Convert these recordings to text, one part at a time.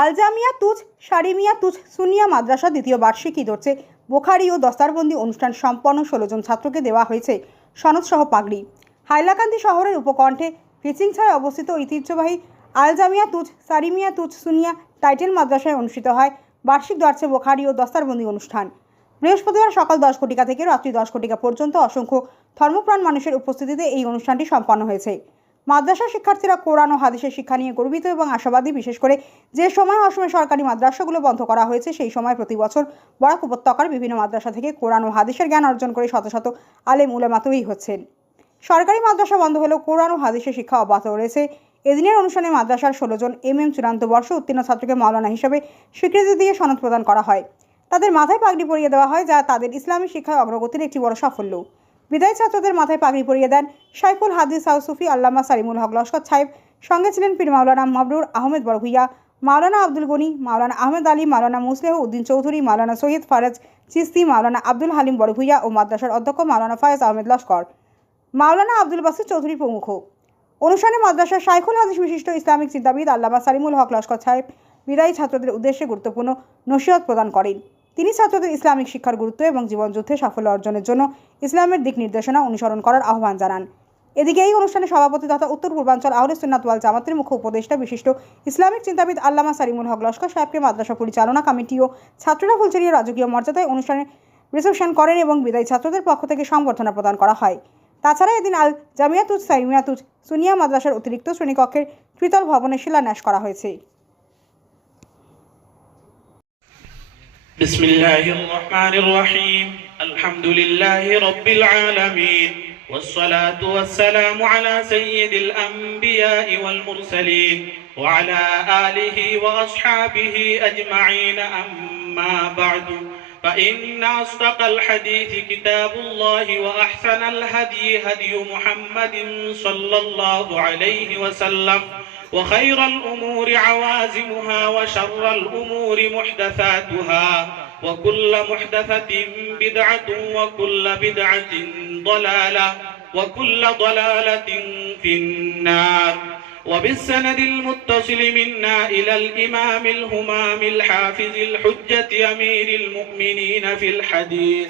আল জামিয়া তুজ শারিমিয়া তুজ সুনিয়া মাদ্রাসা দ্বিতীয় বার্ষিকী ধরছে বোখারি ও দস্তারবন্দি অনুষ্ঠান সম্পন্ন 16 জন ছাত্রকে দেওয়া হয়েছে সনদসহ পাগড়ি। হাইলাকান্দি শহরের উপকণ্ঠে ফিচিংছায় অবস্থিত ঐতিহ্যবাহী আল জামিয়া তুজ শারিমিয়া তুজ সুনিয়া টাইটেল মাদ্রাসায় অনুষ্ঠিত হয় বার্ষিক দর্শে বোখারি ও দস্তারবন্দি অনুষ্ঠান। বৃহস্পতিবার সকাল 10 ঘটিকা থেকে রাত্রি 10 ঘটিকা পর্যন্ত অসংখ্য ধর্মপ্রাণ মানুষের উপস্থিতিতে এই অনুষ্ঠানটি সম্পন্ন হয়েছে। মাদ্রাসা শিক্ষার্থীরা কোরআন ও হাদিসের শিক্ষা নিয়ে গর্বিত এবং আশাবাদী। বিশেষ করে যে সময় অসমে সরকারি মাদ্রাসাগুলো বন্ধ করা হয়েছে সেই সময় প্রতি বছর বরাক উপত্যকার বিভিন্ন মাদ্রাসা থেকে কোরআন ও হাদিসের জ্ঞান অর্জন করে শত শত আলেম উলামা তৈরি হচ্ছেন। সরকারি মাদ্রাসা বন্ধ হলেও কোরআন ও হাদিসের শিক্ষা অব্যাহত রয়েছে। এদিনের অনুষ্ঠানে মাদ্রাসার 16 জন চূড়ান্ত বর্ষ উত্তীর্ণ ছাত্রকে মাওলানা হিসেবে স্বীকৃতি দিয়ে সনদ প্রদান করা হয়। তাদের মাথায় পাগড়ি পরিয়ে দেওয়া হয়, যা তাদের ইসলামী শিক্ষায় অগ্রগতির একটি বড় সাফল্য। বিদায়ী ছাত্রদের মাথায় পাগড়ি পরিয়ে দেন শাইখুল হাদিস সুফি আল্লামা সালিমুল হক লস্কর সাহেব। সঙ্গে ছিলেন পীর মাওলানা মাবরুর আহমেদ বড়ভূইয়া, মাওলানা আব্দুল গনি, মাওলানা আহমেদ আলী, মাওলানা মুসলেহ উদ্দিন চৌধুরী, মাওলানা সৈয়দ ফারাজ চিস্তি, মাওলানা আব্দুল হালিম বড়ভূইয়া ও মাদ্রাসার অধ্যক্ষ মাওলানা ফয়েজ আহমেদ লস্কর, মাওলানা আব্দুল বাসির চৌধুরী প্রমুখ। অনুষ্ঠানে মাদ্রাসার শাইখুল হাদিস বিশিষ্ট ইসলামিক চিন্তাবিদ আল্লামা সালিমুল হক লস্কর সাহেব বিদায়ী ছাত্রদের উদ্দেশ্যে গুরুত্বপূর্ণ নসিহত প্রদান করেন। তিনি ছাত্রদের ইসলামিক শিক্ষার গুরুত্ব এবং জীবনযুদ্ধে সাফল্য অর্জনের জন্য ইসলামের দিক নির্দেশনা অনুসরণ করার আহ্বান জানান। এদিকে এই অনুষ্ঠানে সভাপতি তথা উত্তর পূর্বাঞ্চল আহলে সুন্নাত ওয়াল জামাতের মুখ্য উপদেষ্টা বিশিষ্ট ইসলামিক চিন্তাবিদ আল্লামা সালিমুল হক লস্কর সাহেবকে মাদ্রাসা পরিচালনা কমিটি ও ছাত্ররা ফুলচেরিয়া রাজকীয় মর্যাদায় অনুষ্ঠানে রিসেপশন করেন এবং বিদায়ী ছাত্রদের পক্ষ থেকে সংবর্ধনা প্রদান করা হয়। তাছাড়া এদিন আল জামিয়া তুজ শারিমিয়া তুজ সুনিয়া মাদ্রাসার অতিরিক্ত শ্রেণীকক্ষের ত্রিতল ভবনের শিলান্যাস করা হয়েছে। بسم الله الرحمن الرحيم الحمد لله رب العالمين والصلاة والسلام على سيد الأنبياء والمرسلين وعلى آله وأصحابه أجمعين أما بعد فإن أصدق الحديث كتاب الله وأحسن الهدي هدي محمد صلى الله عليه وسلم وخير الأمور عوازمها وشر الأمور محدثاتها وكل محدثة بدعة وكل بدعة ضلالة وكل ضلالة في النار. وبالسند المتصل منا إلى الإمام الهمام الحافظ الحجة أمير المؤمنين في الحديث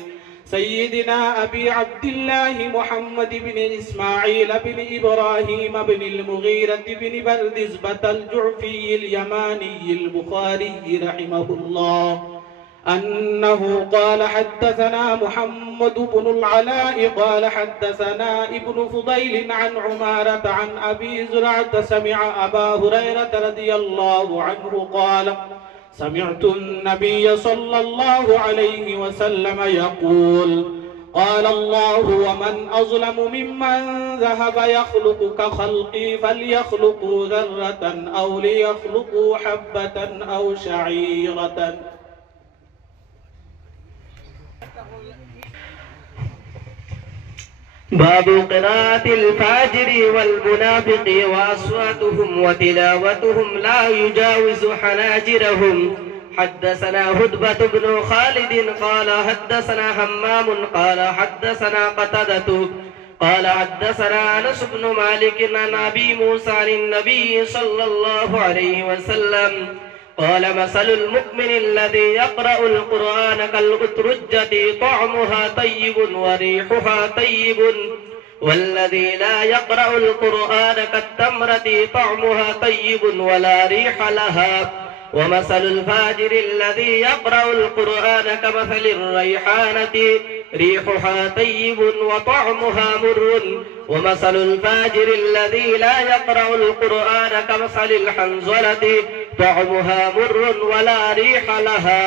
سيدنا أبي عبد الله محمد بن إسماعيل بن إبراهيم بن المغيرة بن بردزبة الجعفي اليماني البخاري رحمه الله أنه قال حدثنا محمد بن العلاء قال حدثنا ابن فضيل عن عمارة عن أبي زرعة سمع أبا هريرة رضي الله عنه قال سمعت النبي صلى الله عليه وسلم يقول قال الله ومن أظلم ممن ذهب يخلق كخلقي فليخلقوا ذرة أو ليخلقوا حبة أو شعيرة. باب قراءة الفاجر والمنافق وأصواتهم وتلاوتهم لا يجاوز حناجرهم. حدثنا هدبة بن خالد قال حدثنا همام قال حدثنا قتادة قال حدثنا أنس بن مالك عن أبي موسى عن النبي صلى الله عليه وسلم قال مثل المؤمن الذي يقرأ القرآن كالأترجة طعمها طيب وريحها طيب والذي لا يقرأ القرآن كالتمرة طعمها طيب ولا ريح لها. ومثل الفاجر الذي يقرأ القرآن كمثل الريحانة ريحها طيب وطعمها مر. ومثل الفاجر الذي لا يقرأ القرآن كمثل الحنظلة طعمها مر ولا ريح لها.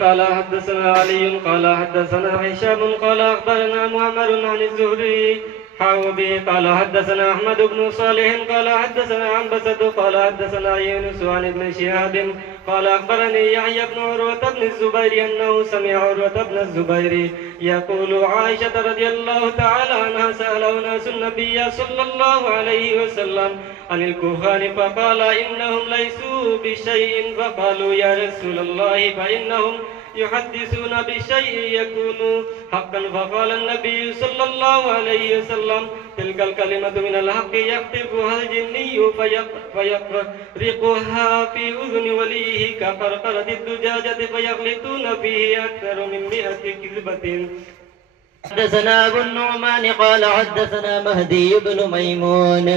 قال حدثنا علي قال حدثنا هشام قال أخبرنا معمر عن الزهري حاوبي قال حدثنا أحمد بن صالح قال حدثنا عنبسة قال حدثنا يونس عن ابن شهاب قال أخبرني يحيى بن عروة بن الزبير أنه سمع عروة بن الزبير يقول عائشة رضي الله تعالى عنها سأل ناس النبي صلى الله عليه وسلم عن الكهان فقال إنهم ليسوا بشيء فقالوا يا رسول الله فإنهم يحدثون بشيء يكون حقا فقال النبي صلى الله عليه وسلم تلك الكلمة من الحق يخطفها الجني فيقرقها في أذن وليه كقرقرة الزجاجة فيغلطون فيه أكثر من 100 كذبة. حدثنا أبو النعمان قال حدثنا مهدي بن ميمون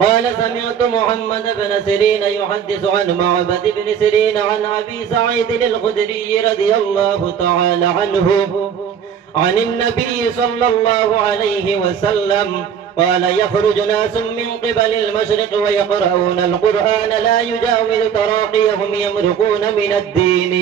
قال سمعت محمد بن سيرين يحدث عن معبد بن سيرين عن أبي سعيد الخدري رضي الله تعالى عنه عن النبي صلى الله عليه وسلم قال يخرج ناس من قبل المشرق ويقرؤون القرآن لا يجاوز تراقيهم يمرقون من الدين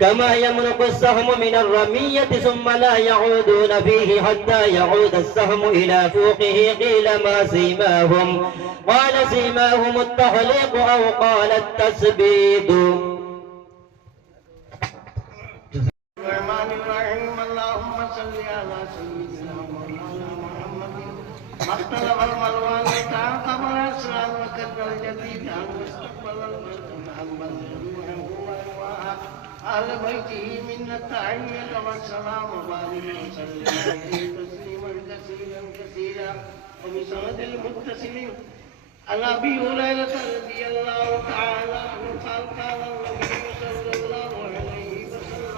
كما يمرق السهم من الرمية ثم لا يعودون فيه حتى يعود السهم إلى فوقه قيل ما سيماهم قال سيماهم التحليق أو قال التسبيد. الرحمن الرحيم اللهم صل على سيدنا مولانا محمد ما اختلف الملوان تعاقب الاسرار وكثر الجديد عن مستقبل المسلم عن بلده وارواح اهل بيته من التحيه والسلام وبارك وسلم عليه تسليما كثيرا كثيرا وبسند المتصلين عن ابي هريره رضي الله تعالى عنه قال قال النبي صلى الله عليه وسلم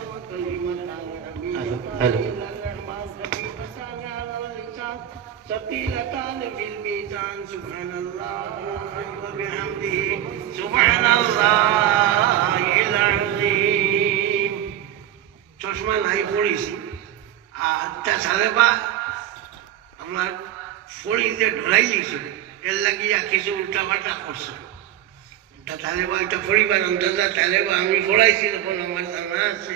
ثقيلتان في الميزان سبحان الله وبحمده سبحان الله العظيم. চশমা নাই পড়েছি আর তাছাড়া বা আমার ফড়িতে ঢোলাই দিয়েছিল এর লাগিয়া কিছু উল্টাপাল্টা করছে তাহলে বা একটা পরিবার অন্তত তাহলে বা আমি পড়াইছি তখন আমার জানা আছে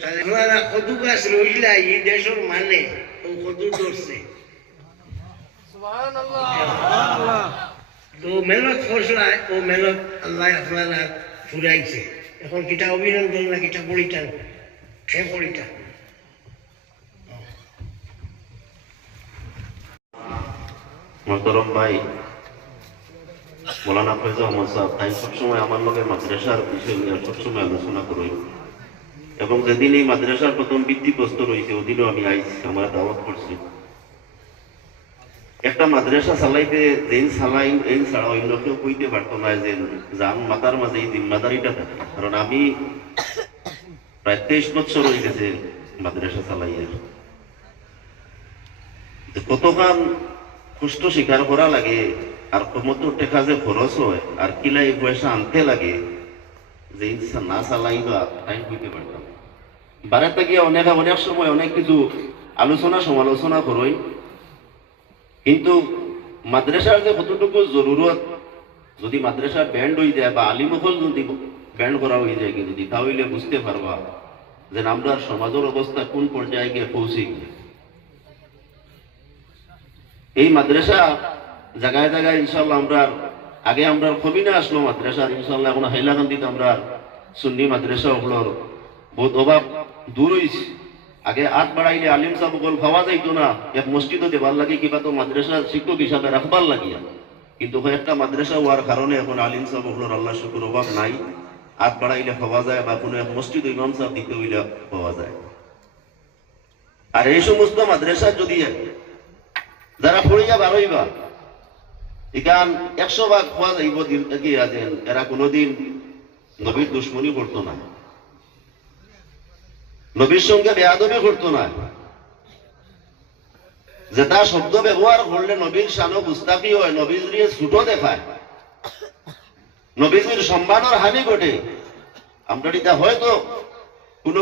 তাহলে আপনারা কদু গাছ রইলা এই দেশের মানে ও কদু ধরছে তো মেহনত ফসলায় ও মেহনত আল্লাহ আপনারা ফুরাইছে এখন কিটা অভিনন্দন না কিটা পরিটান সে পরিটান মোহতরম ভাই মৌলানা ফয়জুল আহমদ সাহেব তাই সবসময় আমার লোকের মাদ্রাসার বিষয় নিয়ে সবসময় আলোচনা করি এবং যেদিন এই মাদ্রাসার প্রথম ভিত্তিপ্রস্তর রয়েছে ওদিনও আমি আইছি আমার দাওয়াত করছি। একটা মাদ্রাসা চালাইতে যেন চালাই এই ছাড়া অন্য কেউ কইতে পারতো না যে যান মাতার মাঝে এই জিম্মাদারিটা থাকে, কারণ আমি প্রায় 23 বছর হয়ে গেছে মাদ্রাসা চালাইয়ের। কতখান কষ্ট স্বীকার করা লাগে আর কত টাকা যে খরচ হয় আর কিলাই পয়সা আনতে লাগে যে না চালাই বা টাইম হইতে পারতাম। বাড়িতে গিয়ে অনেক সময় অনেক কিছু আলোচনা সমালোচনা করই, কিন্তু মাদ্রাসার যে কতটুকু জরুরত যদি মাদ্রাসার ব্যান্ড হয়ে যায় বা আলিমহল যদি ব্যান্ড করা হয়ে যায় যদি তাহলে বুঝতে পারবা যে আমরা সমাজের অবস্থা কোন পর্যায়ে গিয়ে পৌঁছে গিয়ে। এই মাদ্রাসা জায়গায় জায়গায় ইনশাল্লাহ আমরা আগে আমরা কমিনা আসলো মাদ্রাসার, ইনশাল্লাহ এখন হাইলাকান্দিতে আমরা সুন্নি মাদ্রাসা ওগুলোর বহুত অভাব দূর হয়েছে। আগে আট বাড়াইলে আলিম সাহেব বল ভাবা যাইতো না, এক মসজিদও দেবার লাগে কিবা তো মাদ্রাসা শিক্ষক হিসাবে রাখবার লাগিয়া, কিন্তু একটা মাদ্রাসা হওয়ার কারণে এখন আলিম সাহেব ওগুলোর আল্লাহ শুকুর অভাব নাই। আট বাড়াইলে পাওয়া যায় বা কোনো এক মসজিদ ইমাম সাহেব দিতে হইলে পাওয়া যায়। আর এই সমস্ত মাদ্রাসা যদি যারা পড়িয়া বারইবা এখান 100 ভাগ খোয়া যাইব এরা কোনোদিন নবীর দুশ্মনী করতো না, নবীর সঙ্গে বেয়াদবি করতো না, যেটা শব্দ ব্যবহার করলে নবীর শানো গুস্তাকি হয়, নবীর ছোট দেখায়, নবীর সম্মানের হানি ঘটে। আমরা এটা হয়তো কোনো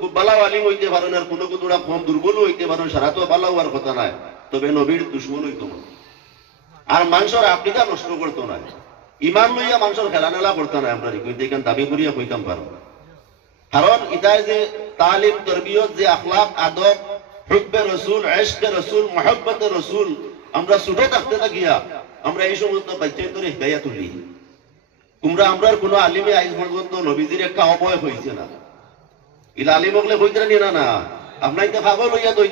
খুব বালাও আলিম হইতে পারেন আর কোনো তোরা কম দুর্বল হইতে পারেন, সারা তো বালাও হওয়ার কথা নাই, তবে নবীর দুশ্মন হইতো না। আর মানুষের আফ্রিকা নষ্ট করতো না, ইমান লইয়া মানুষের খেলানেলা করতো না। আমরা এখান দাবি করিয়া কইতাম পারো, কারণ ইতার যে তালিম তরবিয়ত যে আখলাক আদব হুব্বে রসুল ইশকে রসুল মুহাব্বতে রসুল আমরা ছোট থাকতে থাকিয়া আমরা এই সমস্ত বাচ্চাদের ধরে হিকায়া তুলি। আমরা কোনো আলিমে আইজ পর্যন্ত নবীজির একটা অবয় হয়েছে না, ইলা আলিম হলে হইতে না না আপনার পাগল হইয়া তো